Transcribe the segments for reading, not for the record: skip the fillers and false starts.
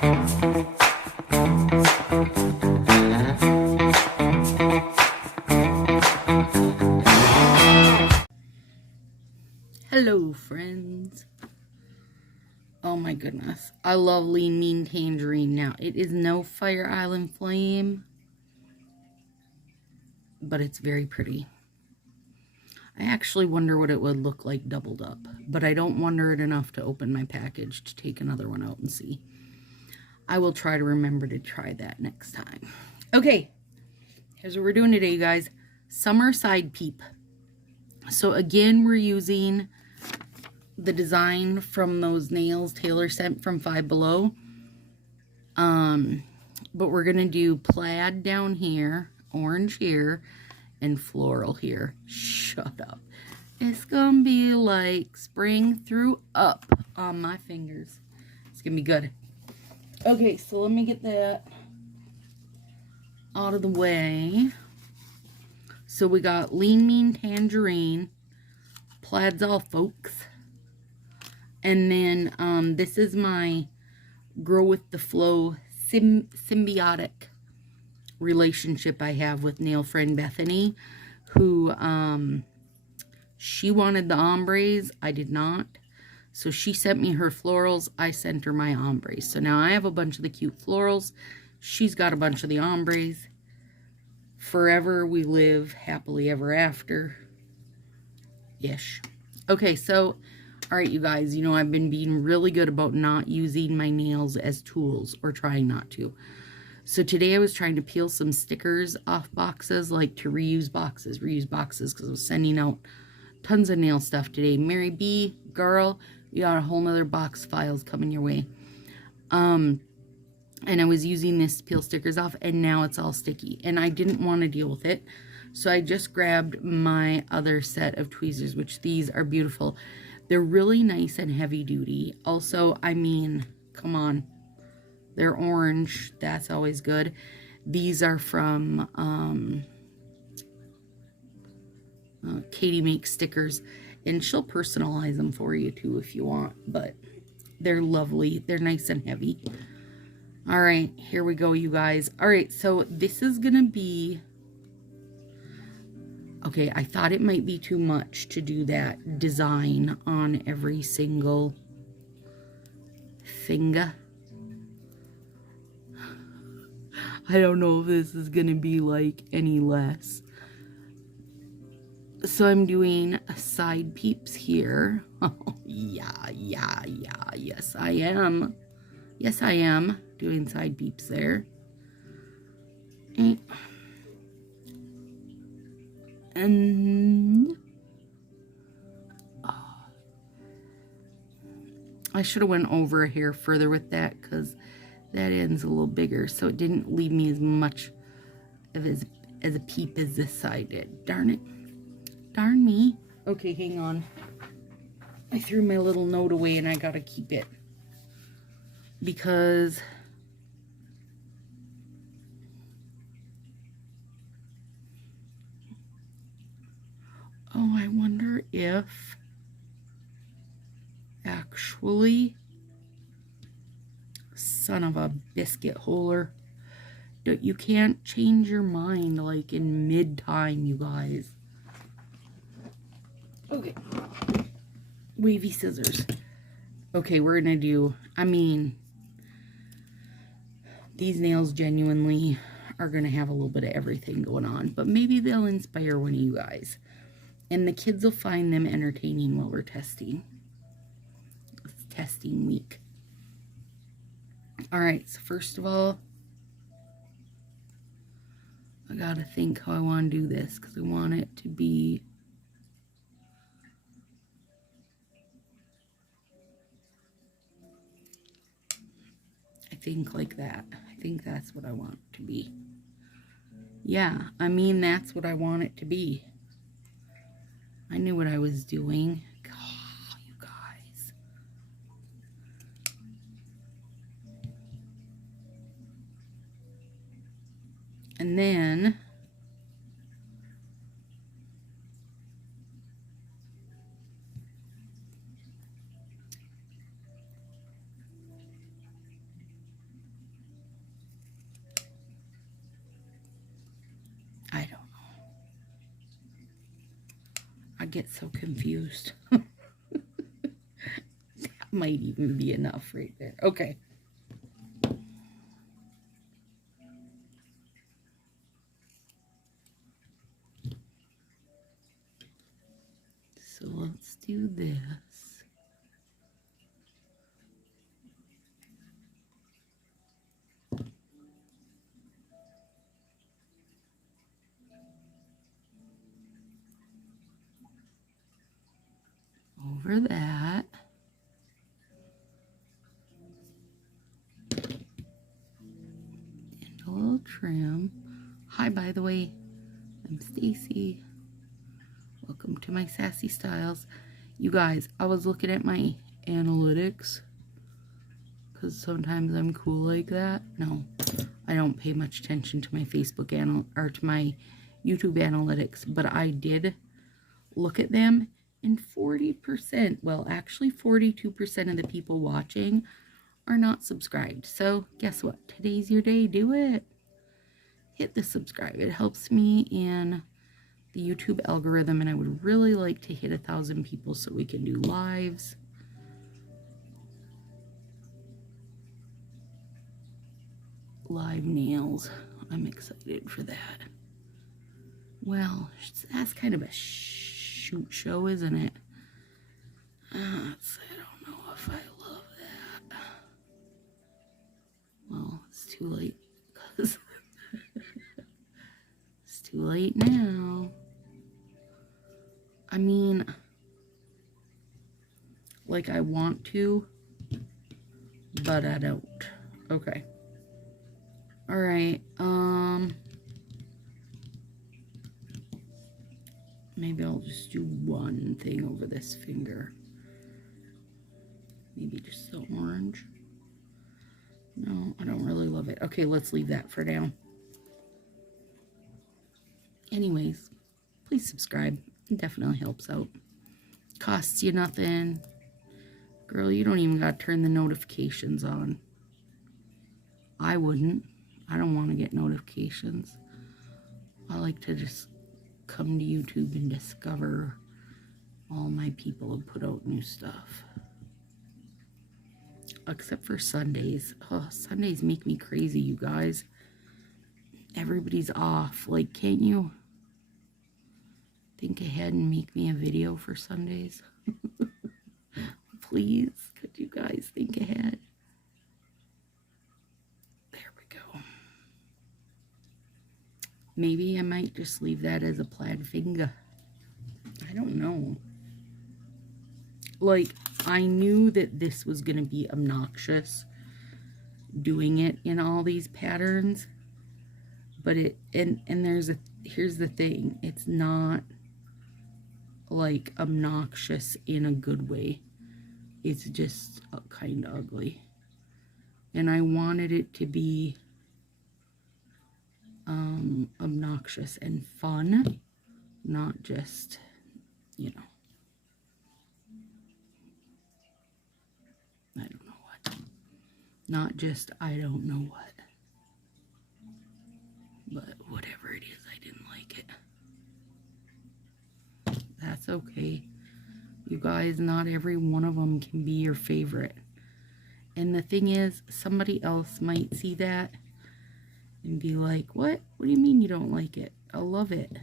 Hello, friends. Oh my goodness. I love Lean Mean Tangerine. Now, it is no Fire Island Flame, but it's very pretty. I actually wonder what it would look like doubled up, but I don't wonder it enough to open my package to take another one out and see. I will try to remember to try that next time. Okay, here's what we're doing today, you guys. Summer Side Peep. So again, we're using the design from those nails Taylor sent from Five Below. But we're going to do plaid down here, orange here, and floral here. Shut up. It's going to be like spring through up on my fingers. It's going to be good. Okay, so let me get that out of the way. So we got Lean Mean Tangerine, Plaid's All Folks. And then this is my Grow with the Flow symbiotic relationship I have with nail friend Bethany, who she wanted the ombres. I did not. So she sent me her florals. I sent her my ombres. So now I have a bunch of the cute florals. She's got a bunch of the ombres. Forever we live, happily ever after. Ish. Okay, so, alright you guys, you know I've been being really good about not using my nails as tools, or trying not to. So today I was trying to peel some stickers off boxes, like to reuse boxes, because I was sending out tons of nail stuff today. Mary B, girl, we got a whole nother box of files coming your way. And I was using this to peel stickers off, and now it's all sticky. And I didn't want to deal with it. So I just grabbed my other set of tweezers, which these are beautiful. They're really nice and heavy duty. Also, I mean, come on. They're orange. That's always good. These are from Katie Makes Stickers. And she'll personalize them for you too if you want. But they're lovely. They're nice and heavy. All right, here we go, you guys. All right, so this is going to be... Okay, I thought it might be too much to do that design on every single finger. I don't know if this is going to be like any less. So I'm doing side peeps here. Oh, yeah, yes I am. Yes, I am doing side peeps there. And oh, I should have went over a hair further with that, because that end's a little bigger, so it didn't leave me as much of as a peep as this side did. Darn it. Darn me. Okay, hang on. I threw my little note away and I gotta keep it. Because oh, I wonder if actually, son of a biscuit holer, you can't change your mind like in mid-time, you guys. Okay, wavy scissors. Okay, we're gonna do, I mean, these nails genuinely are gonna have a little bit of everything going on, but maybe they'll inspire one of you guys. And the kids will find them entertaining while we're testing. It's testing week. Alright, so first of all, I gotta think how I want to do this, because I want it to be... I think like that. I think that's what I want it to be. Yeah, I mean, that's what I want it to be. I knew what I was doing. Oh, you guys. And then get so confused. That might even be enough right there. Okay. So let's do this. Over that. And a little trim. Hi, by the way, I'm Stacy. Welcome to my Sassy Styles. You guys, I was looking at my analytics because sometimes I'm cool like that. No, I don't pay much attention to my Facebook or to my YouTube analytics, but I did look at them, and 40%, well, actually 42% of the people watching are not subscribed. So guess what? Today's your day. Do it. Hit the subscribe. It helps me in the YouTube algorithm, and I would really like to hit 1,000 people so we can do lives. Live nails. I'm excited for that. Well, that's kind of a shoot show, isn't it? I don't know if I love that. Well, it's too late because it's too late now. I mean, like I want to, but I don't. Okay. All right. Maybe I'll just do one thing over this finger. Maybe just the orange. No, I don't really love it. Okay, let's leave that for now. Anyways, please subscribe. It definitely helps out. Costs you nothing. Girl, you don't even got to turn the notifications on. I wouldn't. I don't want to get notifications. I like to just come to YouTube and discover all my people who put out new stuff. Except for Sundays. Oh, Sundays make me crazy, you guys. Everybody's off. Like, can't you think ahead and make me a video for Sundays? Please, could you guys think ahead? There we go. Maybe I might just leave that as a plaid finger. I don't know. Like, I knew that this was going to be obnoxious doing it in all these patterns, but here's the thing, it's not like obnoxious in a good way. It's just kind of ugly, and I wanted it to be obnoxious and fun, not just, you know, I don't know what. Not just I don't know what. But whatever it is, I didn't like it. That's okay. You guys, not every one of them can be your favorite. And the thing is, somebody else might see that and be like, what? What do you mean you don't like it? I love it.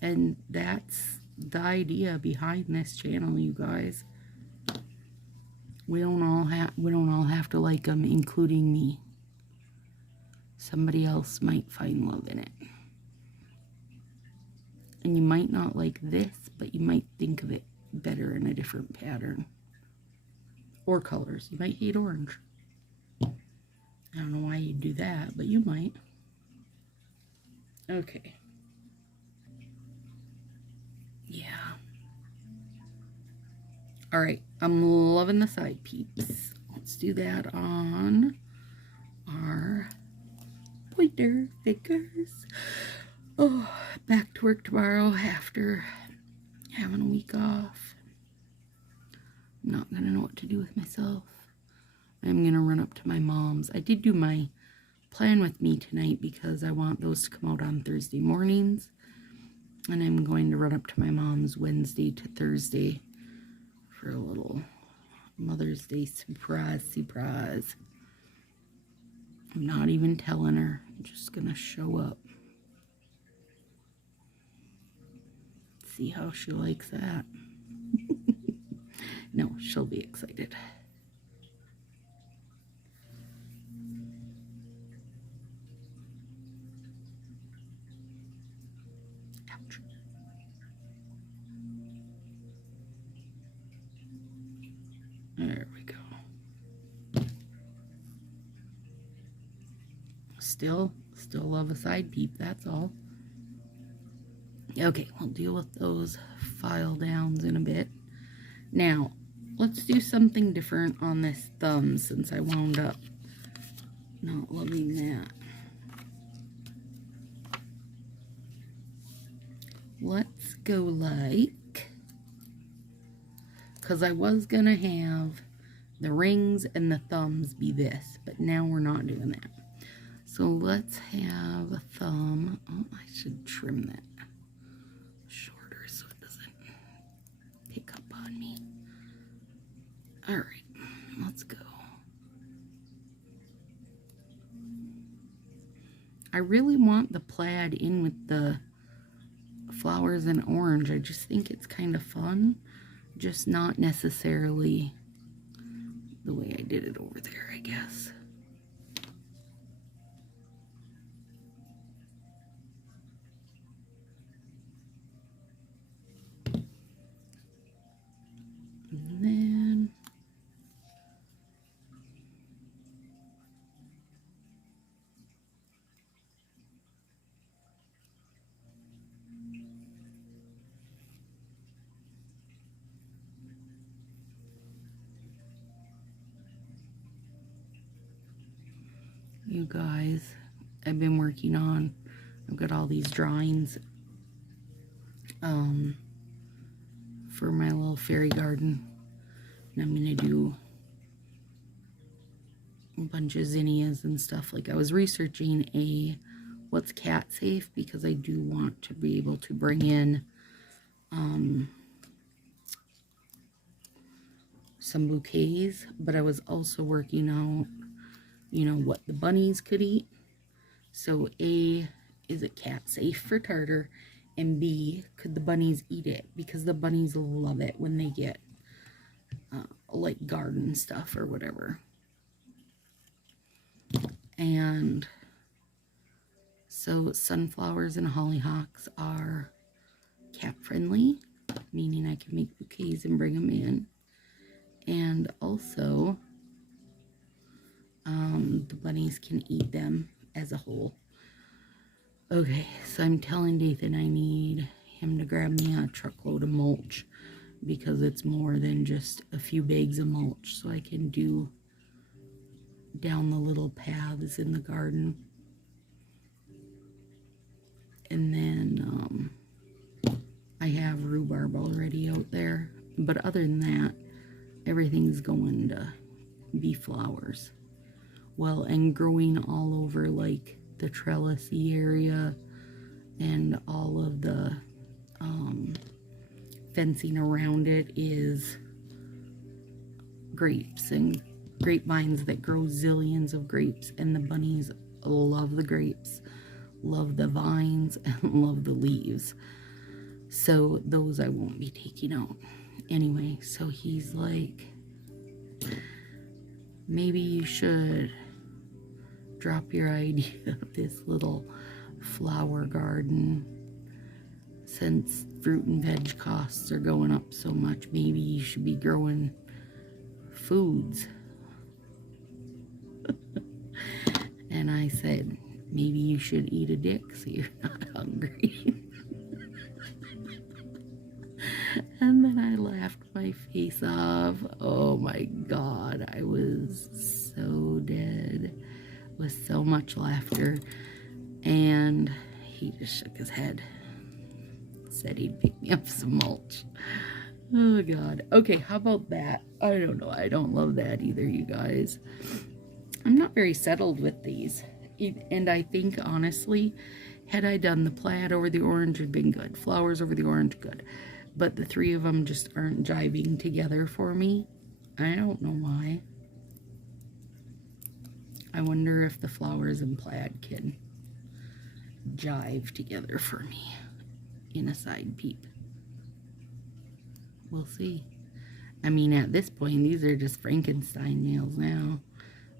And that's the idea behind this channel, you guys. We don't all have to like them, including me. Somebody else might find love in it. And you might not like this, but you might think of it better in a different pattern. Or colors. You might hate orange. I don't know why you'd do that, but you might. Okay. Yeah. Alright, I'm loving the side peeps. Let's do that on our pointer fingers. Oh, back to work tomorrow after having a week off. I'm not going to know what to do with myself. I'm going to run up to my mom's. I did do my plan with me tonight because I want those to come out on Thursday mornings. And I'm going to run up to my mom's Wednesday to Thursday for a little Mother's Day surprise. I'm not even telling her. I'm just going to show up. See how she likes that. No, she'll be excited. Ouch. There we go. Still love a side peep, that's all. Okay, we'll deal with those file downs in a bit. Now, let's do something different on this thumb since I wound up not loving that. Let's go like, because I was going to have the rings and the thumbs be this, but now we're not doing that. So let's have a thumb. Oh, I should trim that shorter so it doesn't pick up on me. All right, let's go. I really want the plaid in with the flowers and orange. I just think it's kind of fun, just not necessarily the way I did it over there, I guess. And then you guys, I've been working on, I've got all these drawings for my little fairy garden, and I'm gonna do a bunch of zinnias and stuff. Like I was researching what's cat safe, because I do want to be able to bring in some bouquets, but I was also working out, you know, what the bunnies could eat. So A, is it cat safe for tartar? And B, could the bunnies eat it? Because the bunnies love it when they get like garden stuff or whatever. And so sunflowers and hollyhocks are cat friendly, meaning I can make bouquets and bring them in. And also the bunnies can eat them as a whole. Okay, so I'm telling Dathan I need him to grab me a truckload of mulch, because it's more than just a few bags of mulch, so I can do down the little paths in the garden. And then I have rhubarb already out there, but other than that, everything's going to be flowers. Well, and growing all over like the trellisy area and all of the fencing around it is grapes and grapevines that grow zillions of grapes, and the bunnies love the grapes, love the vines, and love the leaves. So those I won't be taking out. Anyway, so he's like, maybe you should drop your idea of this little flower garden. Since fruit and veg costs are going up so much, maybe you should be growing foods. And I said, maybe you should eat a dick so you're not hungry. And then I laughed my face off. Oh my God, I was so dead with so much laughter. And he just shook his head. Said he'd pick me up some mulch. Oh God. Okay, how about that? I don't know. I don't love that either, you guys. I'm not very settled with these. And I think, honestly, Had I done the plaid over the orange, it'd been good. Flowers over the orange, good. But the three of them just aren't jiving together for me. I don't know why. I wonder if the flowers and plaid can jive together for me in a side peep. We'll see. I mean, at this point, these are just Frankenstein nails now.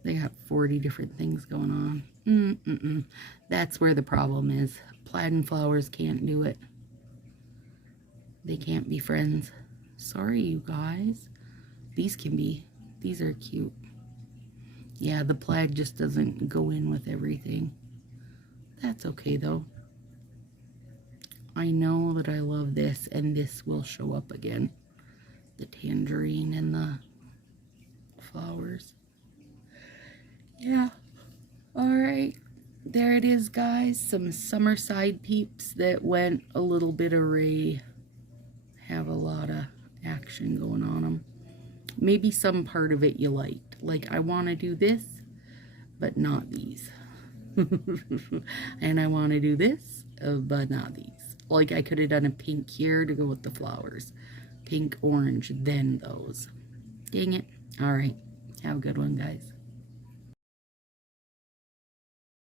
They got 40 different things going on. That's where the problem is. Plaid and flowers can't do it. They can't be friends. Sorry, you guys. These can be. These are cute. Yeah, the plaid just doesn't go in with everything. That's okay, though. I know that I love this, and this will show up again. The tangerine and the flowers. Yeah. Alright. There it is, guys. Some summer side peeps that went a little bit array. Have a lot of action going on them. Maybe some part of it you liked. Like, I want to do this, but not these. And I want to do this, but not these. Like, I could have done a pink here to go with the flowers. Pink, orange, then those. Dang it. Alright. Have a good one, guys.